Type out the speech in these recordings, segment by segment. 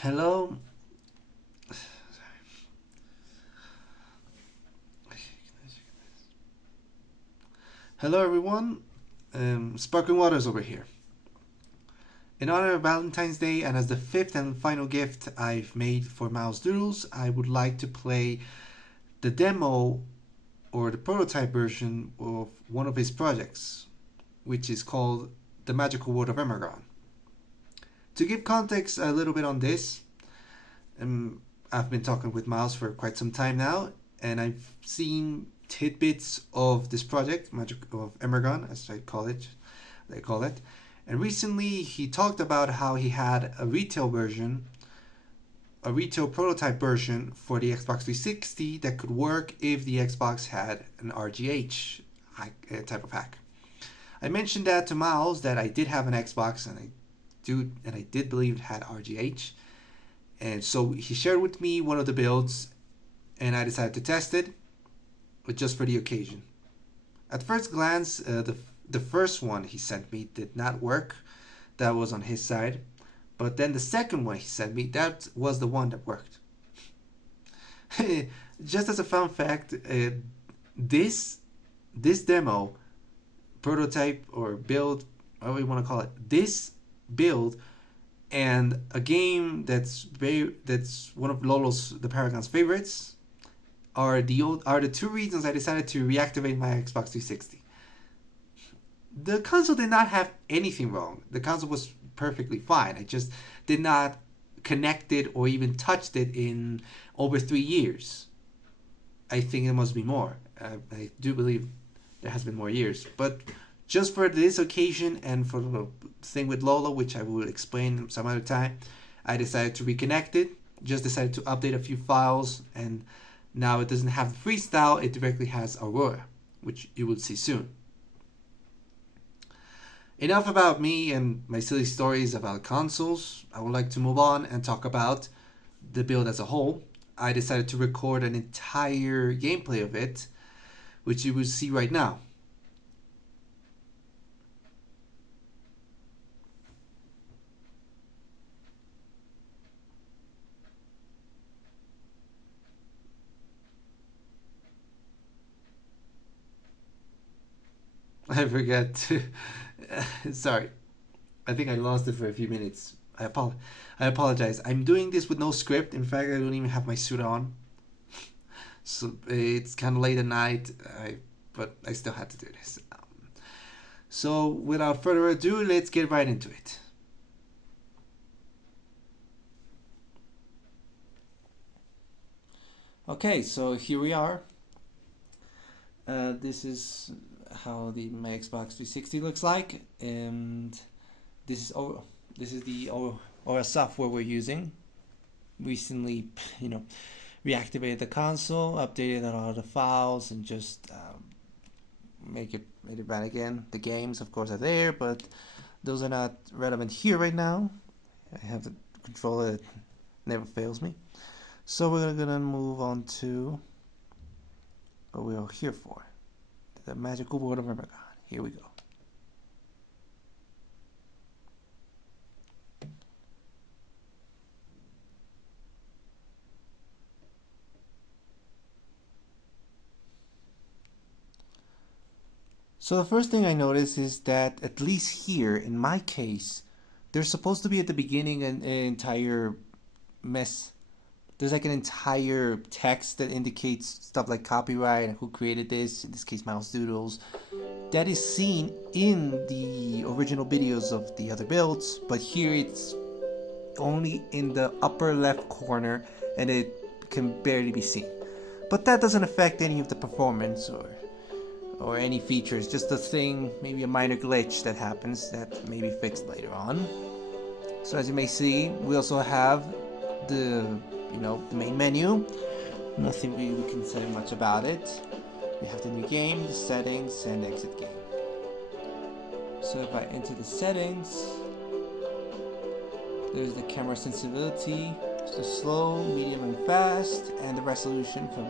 Hello. Hello, everyone. Sparkling Waters over here. In honor of Valentine's Day and as the fifth and final gift I've made for Mouse Doodles, I would like to play the demo or the prototype version of one of his projects, which is called The Magical World of Emergon. To give context a little bit on this, I've been talking with Miles for quite some time now, and I've seen tidbits of this project, Magic of Emergon, as they call it. And recently, he talked about how he had a retail prototype version for the Xbox 360 that could work if the Xbox had an RGH type of hack. I mentioned that to Miles that I did have an Xbox and I did believe it had RGH. And so he shared with me one of the builds, and I decided to test it, just for the occasion. At first glance, the first one he sent me did not work. That was on his side. But then the second one he sent me, that was the one that worked. Just as a fun fact, this demo, prototype or build, whatever you want to call it, this build and a game that's one of the Paragon's favorites are the two reasons I decided to reactivate my Xbox 360. The console did not have anything wrong. The console was perfectly fine. I just did not connect it or even touched it in over 3 years. I think it must be more. I do believe there has been more years, but just for this occasion and for the thing with Lola, which I will explain some other time, I decided to reconnect it. Just decided to update a few files, and now it doesn't have Freestyle, it directly has Aurora, which you will see soon. Enough about me and my silly stories about consoles. I would like to move on and talk about the build as a whole. I decided to record an entire gameplay of it, which you will see right now. I forget to. Sorry. I think I lost it for a few minutes. I apologize. I'm doing this with no script. In fact, I don't even have my suit on. So it's kind of late at night, but I still had to do this. So without further ado, let's get right into it. Okay, so here we are. This is how my Xbox 360 looks like, and this is the Aura software we're using. Recently, reactivated the console, updated a lot of the files, and just made it run again. The games, of course, are there, but those are not relevant here right now. I have the controller that never fails me. So we're gonna move on to what we are here for. The magical world of Emergon. Here we go. So the first thing I notice is that, at least here, in my case, there's supposed to be at the beginning an entire mess. There's like an entire text that indicates stuff like copyright and who created this, in this case Mouse Doodles, that is seen in the original videos of the other builds, but here it's only in the upper left corner and it can barely be seen. But that doesn't affect any of the performance or any features, just a thing, maybe a minor glitch that happens that may be fixed later on. So as you may see, we also have the main menu. Nothing really we can say much about it. We have the new game, the settings, and exit game. So if I enter the settings, there's the camera sensitivity, so slow, medium, and fast, and the resolution from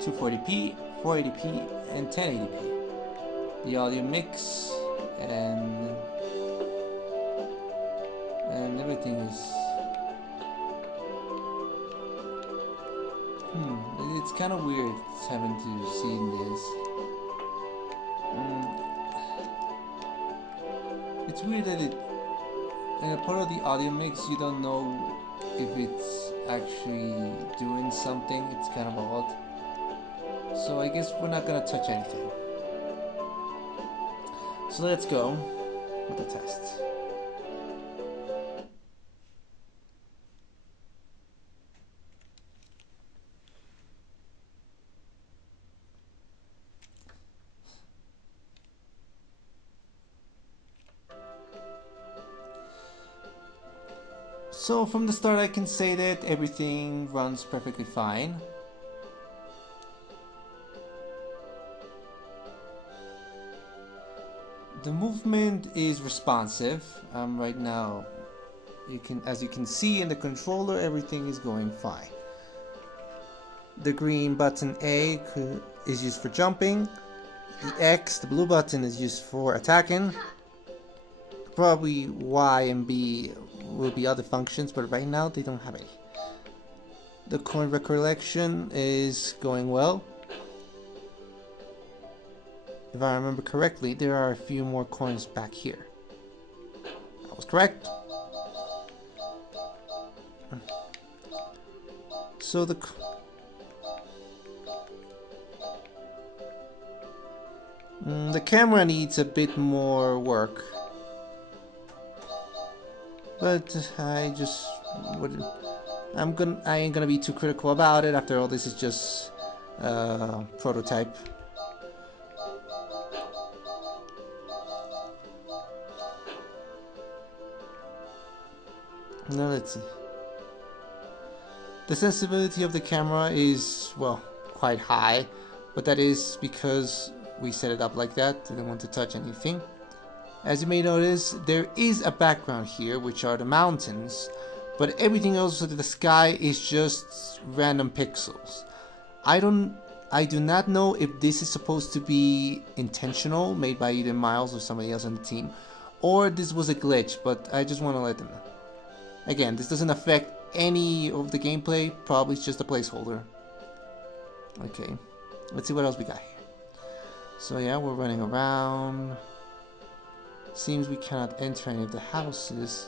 240p, 480p, and 1080p. The audio mix and everything is it's kind of weird having to see this. It's weird that it, in a part of the audio mix, you don't know if it's actually doing something. It's kind of odd. So I guess we're not gonna touch anything. So let's go with the test. So from the start I can say that everything runs perfectly fine. The movement is responsive. Right now, as you can see in the controller, everything is going fine. The green button A is used for jumping. The X, the blue button, is used for attacking. Probably Y and B will be other functions, but right now they don't have any. The coin recollection is going well. If I remember correctly, there are a few more coins back here. I was correct. So the camera needs a bit more work. But I just wouldn't. I ain't gonna be too critical about it. After all, this is just a prototype. Now let's see. The sensitivity of the camera is, well, quite high, but that is because we set it up like that. Didn't want to touch anything. As you may notice, there is a background here, which are the mountains, but everything else of the sky is just random pixels. I do not know if this is supposed to be intentional, made by either Miles or somebody else on the team, or this was a glitch, but I just want to let them know. Again, this doesn't affect any of the gameplay, probably it's just a placeholder. Okay, let's see what else we got here. So yeah, we're running around. Seems we cannot enter any of the houses.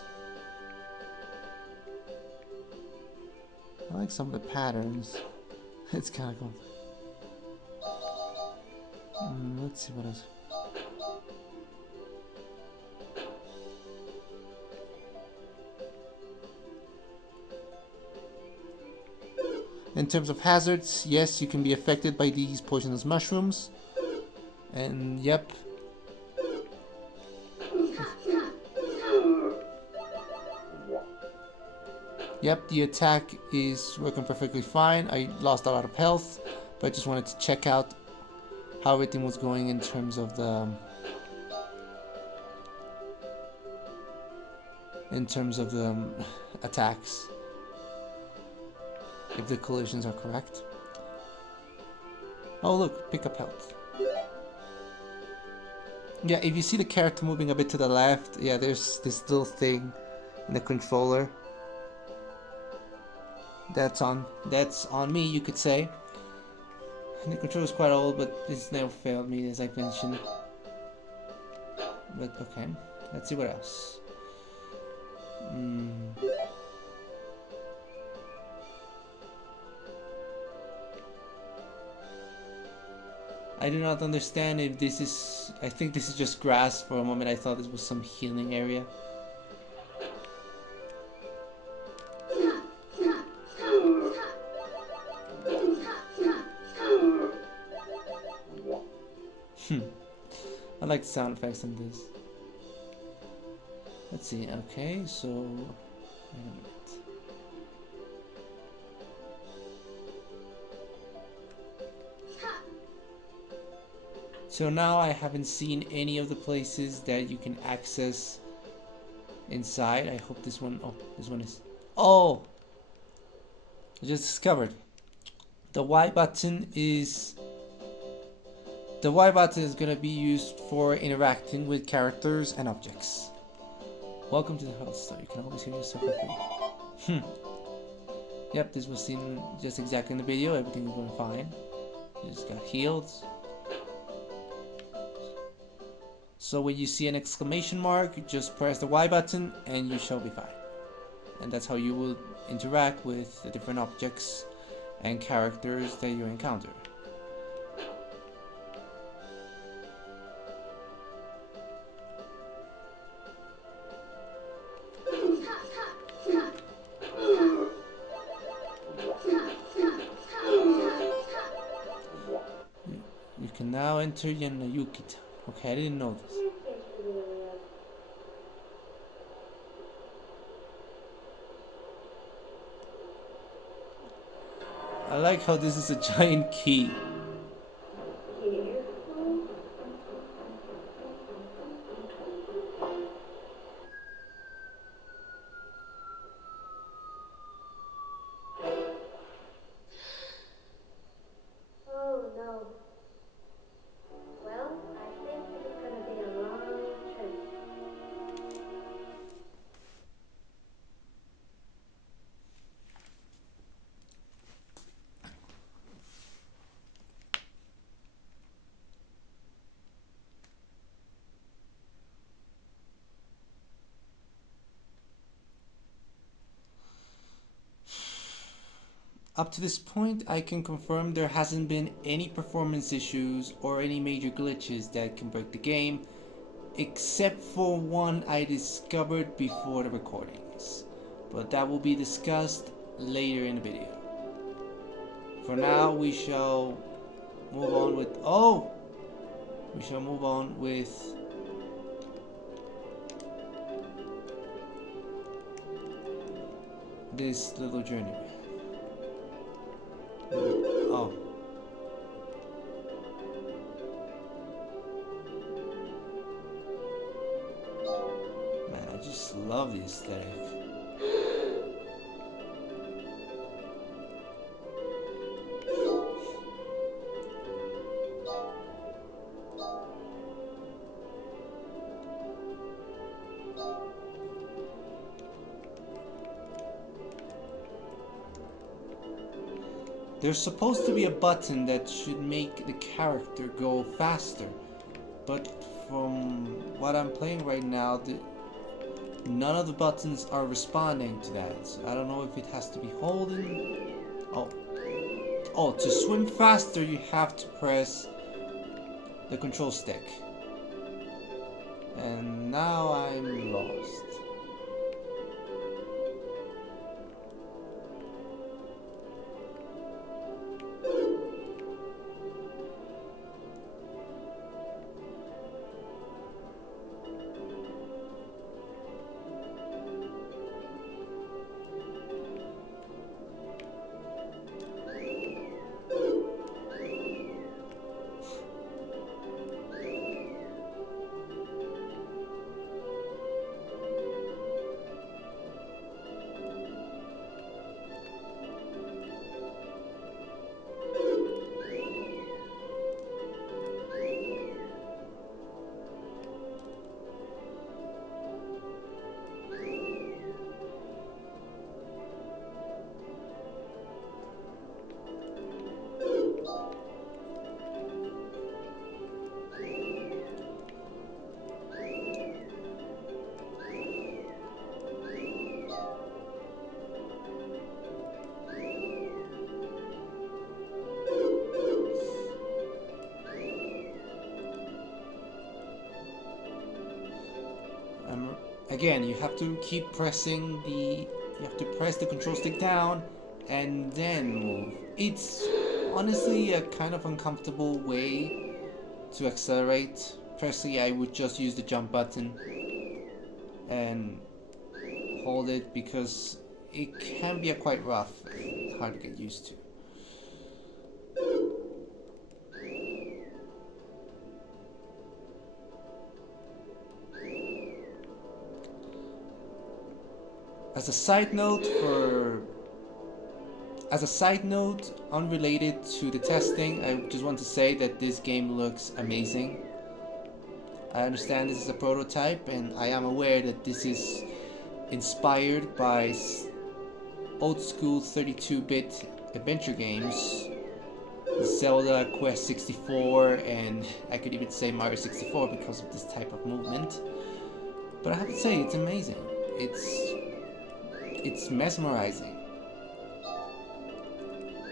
I like some of the patterns. It's kind of cool. Let's see what else. In terms of hazards, yes, you can be affected by these poisonous mushrooms. And yep. Yep, the attack is working perfectly fine. I lost a lot of health, but I just wanted to check out how everything was going in terms of the attacks. If the collisions are correct. Oh look, pick up health. Yeah, if you see the character moving a bit to the left, yeah, there's this little thing in the controller. That's on me, you could say. And the controller's quite old, but it's never failed me, as I mentioned. But okay, let's see what else. I do not understand if this is... I think this is just grass. For a moment I thought this was some healing area. I like the sound effects on this. Let's see, okay, so... wait a minute. So now I haven't seen any of the places that you can access inside. I hope this one... oh, this one is... oh! I just discovered. The Y button is... the Y button is going to be used for interacting with characters and objects. Welcome to the health store. You can always heal yourself for free. Yep, this was seen just exactly in the video. Everything is going fine. You just got healed. So when you see an exclamation mark, you just press the Y button and you shall be fine. And that's how you will interact with the different objects and characters that you encounter. You can now enter Yanayukita. Okay, I didn't know this. I like how this is a giant key. Oh no. Well, I think this is gonna be a long trip. Up to this point, I can confirm there hasn't been any performance issues or any major glitches that can break the game, except for one I discovered before the recordings. But that will be discussed later in the video. For now, we shall move on with... Oh! We shall move on with... this little journey. Oh. Man, I just love the aesthetic. There's supposed to be a button that should make the character go faster, but from what I'm playing right now, none of the buttons are responding to that. So I don't know if it has to be holding. Oh, to swim faster you have to press the control stick. And now I'm lost. Again, you have to keep pressing you have to press the control stick down and then move. It's honestly a kind of uncomfortable way to accelerate. Personally, I would just use the jump button and hold it because it can be quite rough and hard to get used to. As a side note, unrelated to the testing, I just want to say that this game looks amazing. I understand this is a prototype, and I am aware that this is inspired by old school 32-bit adventure games, Zelda, Quest 64, and I could even say Mario 64 because of this type of movement. But I have to say, it's amazing. It's mesmerizing.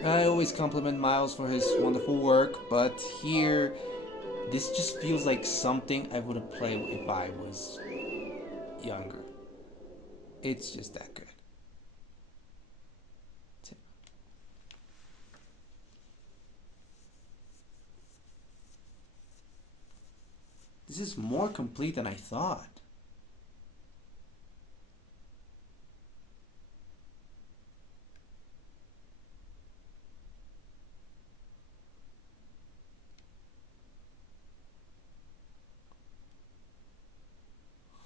I always compliment Miles for his wonderful work, but here, this just feels like something I would have played if I was younger. It's just that good. This is more complete than I thought.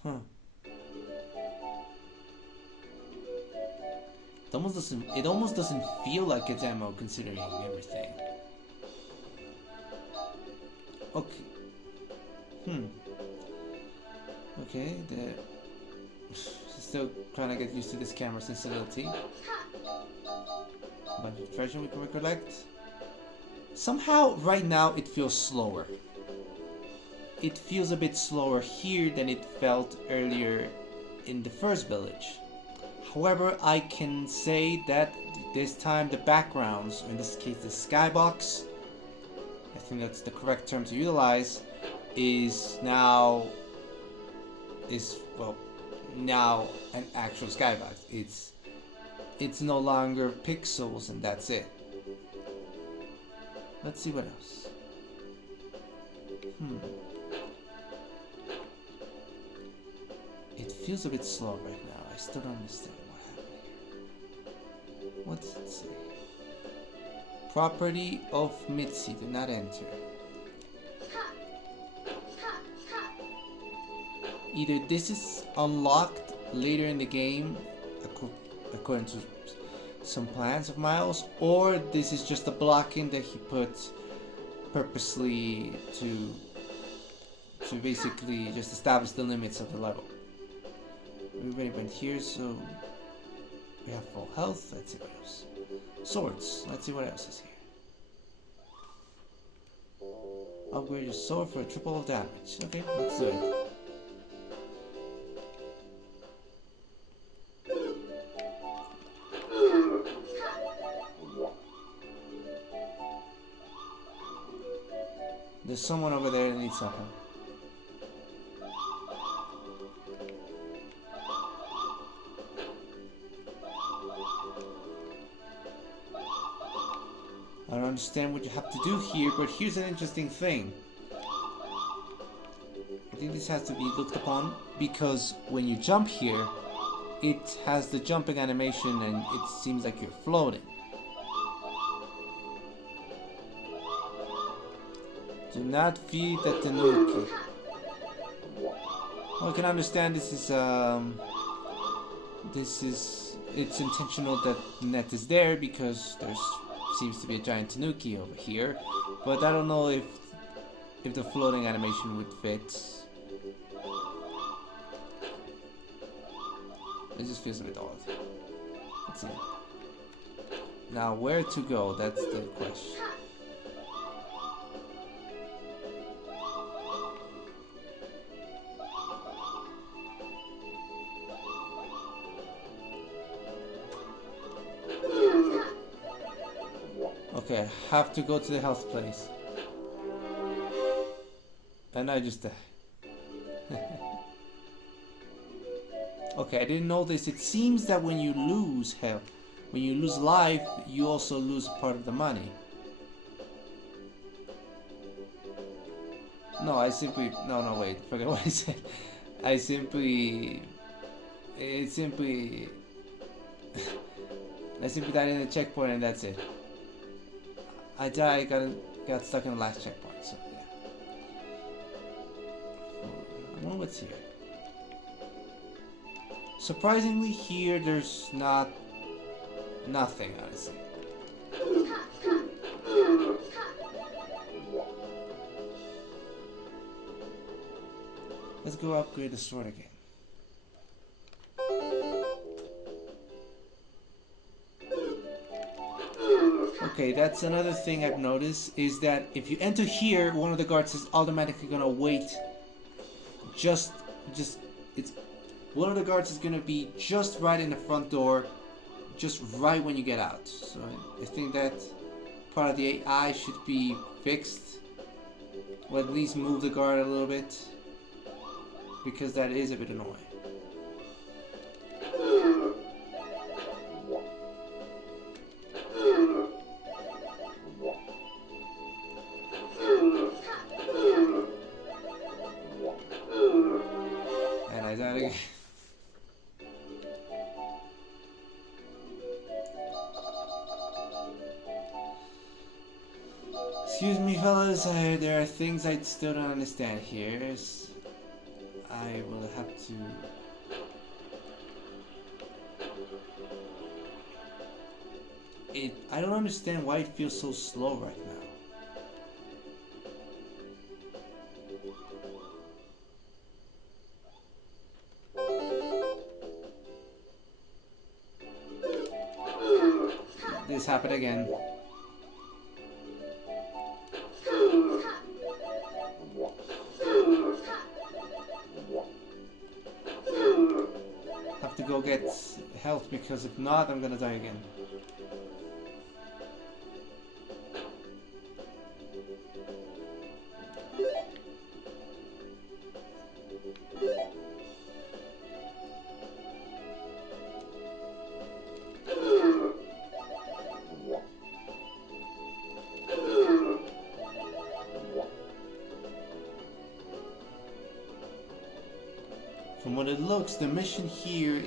Huh. It almost doesn't feel like a demo considering everything. Okay. Okay, still trying to get used to this camera sensitivity. A bunch of treasure we can recollect. Somehow, right now, it feels slower. It feels a bit slower here than it felt earlier in the first village. However, I can say that this time the backgrounds, or in this case the skybox, I think that's the correct term to utilize, is now an actual skybox. It's no longer pixels and that's it. Let's see what else. It feels a bit slow right now. I still don't understand what happened here. What does it say? Property of Mitzi, do not enter. Either this is unlocked later in the game, according to some plans of Miles, or this is just a blocking that he put purposely to basically just establish the limits of the level. We already went here, so we have full health. Let's see what else. Swords. Let's see what else is here. Upgrade your sword for a triple of damage. Okay, let's do it. There's someone over there that needs something. I don't understand what you have to do here, but here's an interesting thing. I think this has to be looked upon because when you jump here, it has the jumping animation and it seems like you're floating. Do not feed the tanuki. Well, I can understand it's intentional that the net is there because there's seems to be a giant tanuki over here, but I don't know if the floating animation would fit. It just feels a bit odd. Let's see. Now where to go? That's the question. Okay, I have to go to the health place. And I just die. Okay, I didn't know this. It seems that when you lose health, when you lose life, you also lose part of the money. No, wait, forget what I said. I simply died in the checkpoint and that's it. I died, got stuck in the last checkpoint, so yeah. I wonder what's here. Surprisingly, here there's nothing, honestly. Let's go upgrade the sword again. Okay, that's another thing I've noticed is that if you enter here, one of the guards is automatically gonna wait. Just, it's one of the guards is gonna be just right in the front door, just right when you get out. So I think that part of the AI should be fixed, or at least move the guard a little bit, because that is a bit annoying. And I died again. Excuse me, fellas. There are things I still don't understand here. I will have to. I don't understand why it feels so slow right now. This happened again. Have to go get health because if not, I'm gonna die again. From what it looks, the mission here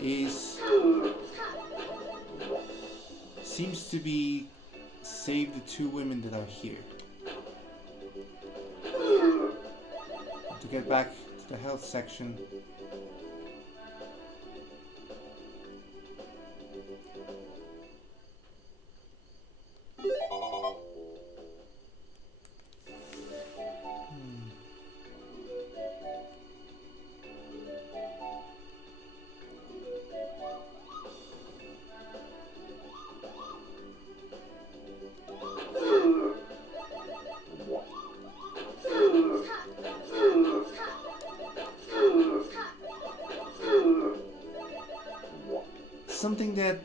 seems to be save the two women that are here. To get back to the health section. Something that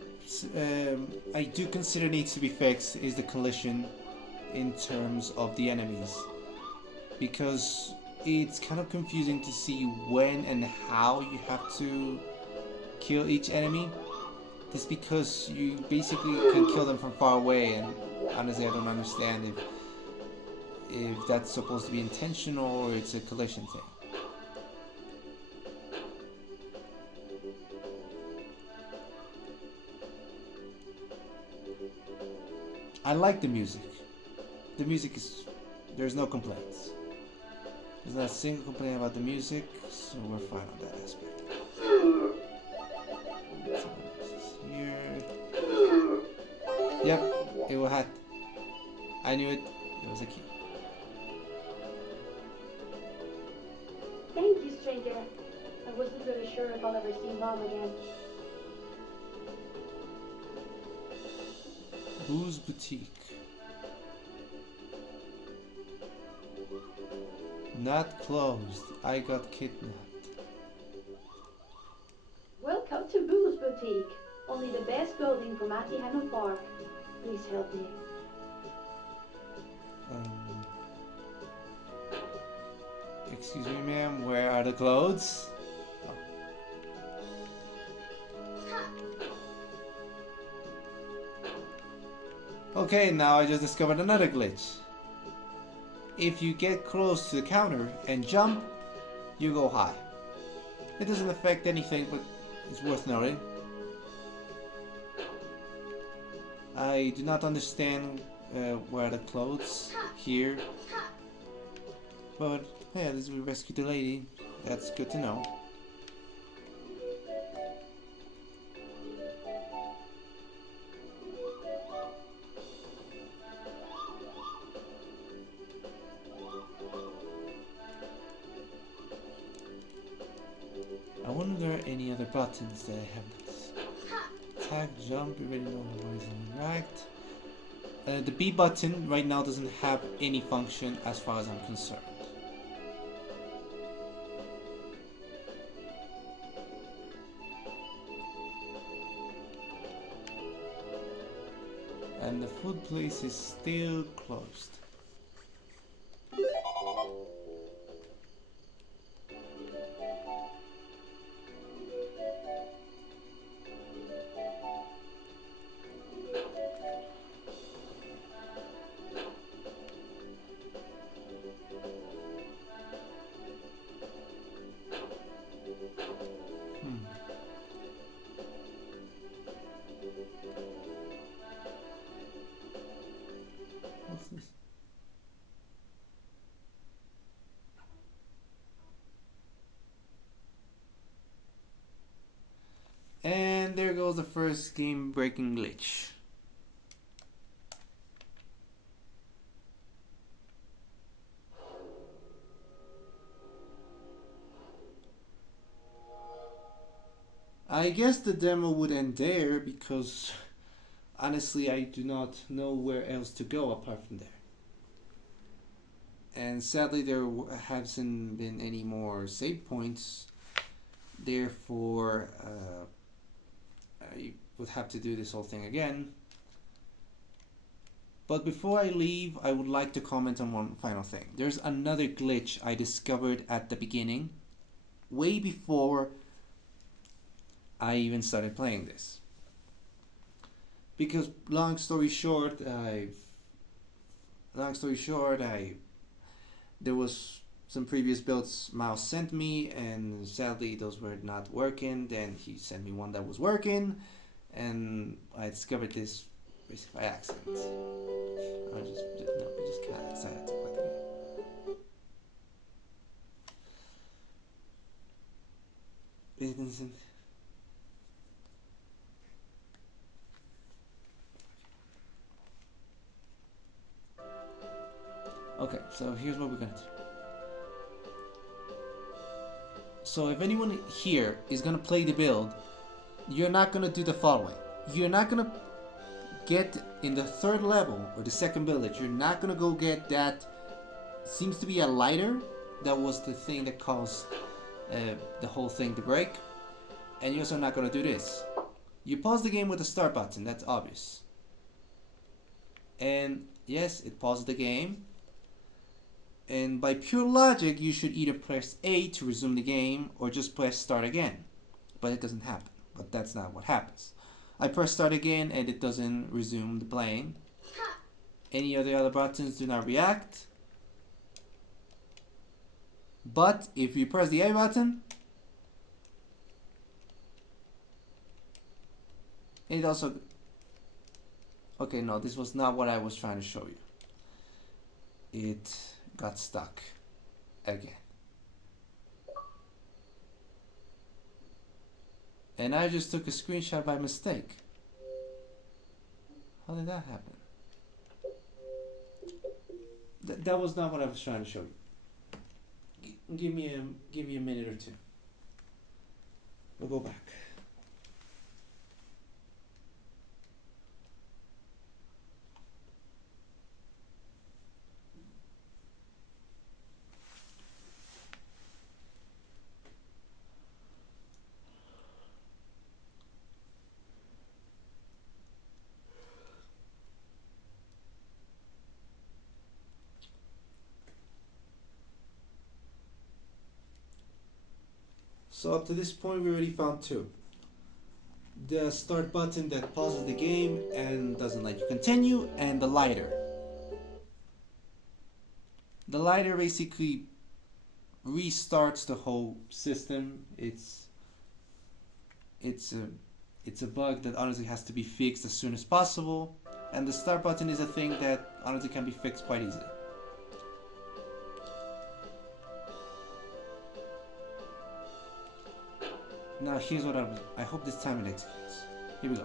I do consider needs to be fixed is the collision in terms of the enemies, because it's kind of confusing to see when and how you have to kill each enemy. Just because you basically can kill them from far away, and honestly I don't understand if that's supposed to be intentional or it's a collision thing. I like the music. The music is... there's no complaints. There's not a single complaint about the music, so we're fine on that aspect. Here. Yep, it will have... I knew it. There was a key. Thank you, stranger. I wasn't really sure if I'll ever see Mom again. Boo's Boutique. Not closed. I got kidnapped. Welcome to Boo's Boutique. Only the best clothing from Atihano Park. Please help me. Excuse me, ma'am. Where are the clothes? Okay, now I just discovered another glitch. If you get close to the counter and jump, you go high. It doesn't affect anything, but it's worth noting. I do not understand where the clothes here, but yeah, as we rescued the lady, that's good to know. I wonder if there are any other buttons that I have not. Attack, jump, you already know the ways to interact. The B button right now doesn't have any function as far as I'm concerned. And the food place is still closed. What's this? And there goes the first game breaking glitch. I guess the demo would end there because honestly I do not know where else to go apart from there. And sadly there hasn't been any more save points. Therefore, I would have to do this whole thing again. But before I leave, I would like to comment on one final thing. There's another glitch I discovered at the beginning, way before I even started playing this. Because long story short, there was some previous builds Mouse sent me, and sadly those were not working. Then he sent me one that was working, and I discovered this basically by accident. I just kind of decided to play the game. It isn't. Okay, so here's what we're gonna do. So if anyone here is gonna play the build, you're not gonna do the following. You're not gonna get in the third level or the second village. You're not gonna go get that. Seems to be a lighter. That was the thing that caused the whole thing to break. And you're also not gonna do this. You pause the game with the start button. That's obvious. And yes, it paused the game. And by pure logic, you should either press A to resume the game or just press start again. But it doesn't happen. But that's not what happens. I press start again and it doesn't resume the playing. Any of the other buttons do not react. But if you press the A button, it also... Okay, no, this was not what I was trying to show you. It got stuck again. And I just took a screenshot by mistake. How did that happen? That was not what I was trying to show you. Give me a minute or two. We'll go back. So up to this point we already found two. The start button that pauses the game and doesn't let you continue, and the lighter. The lighter basically restarts the whole system. It's a bug that honestly has to be fixed as soon as possible, and the start button is a thing that honestly can be fixed quite easily. Now here's what I hope this time it executes. Here we go.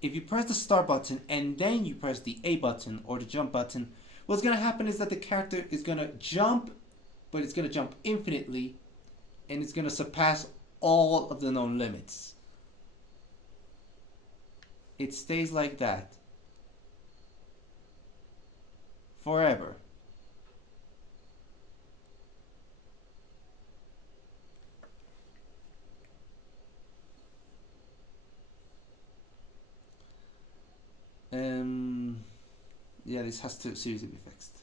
If you press the start button and then you press the A button or the jump button, what's gonna happen is that the character is gonna jump, but it's gonna jump infinitely, and it's gonna surpass all of the known limits. It stays like that forever. Yeah, this has to seriously be fixed.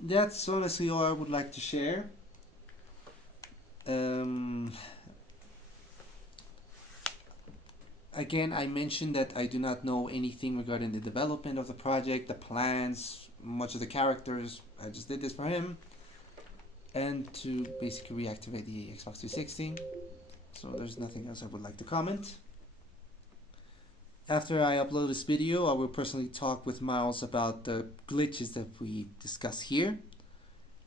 That's honestly all I would like to share. Um, Again, I mentioned that I do not know anything regarding the development of the project, the plans, much of the characters. I just did this for him and to basically reactivate the Xbox 360. So there's nothing else I would like to comment. After I upload this video, I will personally talk with Miles about the glitches that we discuss here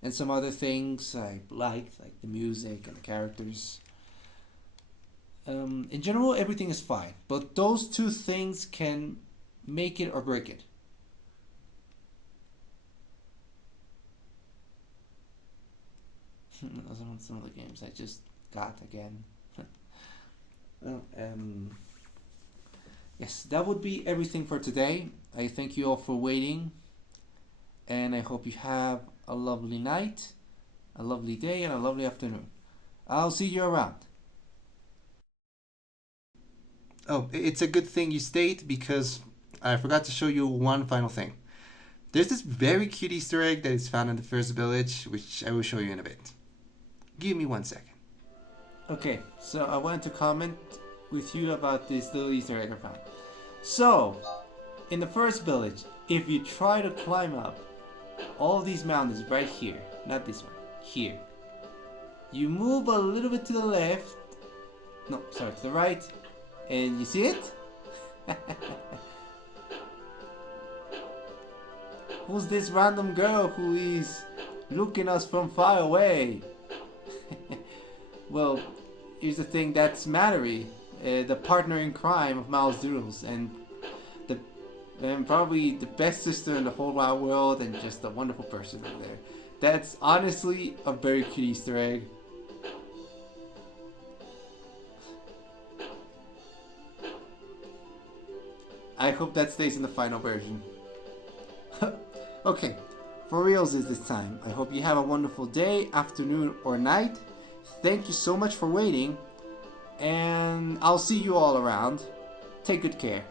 and some other things I liked, like the music and the characters. In general, everything is fine, but those two things can make it or break it. Those are some of the games I just got again. Well, yes, that would be everything for today. I thank you all for waiting, and I hope you have a lovely night, a lovely day, and a lovely afternoon. I'll see you around. Oh, it's a good thing you stayed because I forgot to show you one final thing. There's this very cute Easter egg that is found in the first village, which I will show you in a bit. Give me 1 second. Okay, so I wanted to comment with you about this little Easter egg I found. So, in the first village, if you try to climb up all these mountains right here, not this one, here, you move a little bit to the left, no, sorry, to the right, and you see it? Who's this random girl who is looking us from far away? Well, here's the thing, that's Mallory, the partner in crime of Miles Doodles, and probably the best sister in the whole wide world, and just a wonderful person over there. That's honestly a very cute Easter egg. I hope that stays in the final version. Okay, for reals is this time. I hope you have a wonderful day, afternoon, or night. Thank you so much for waiting, and I'll see you all around. Take good care.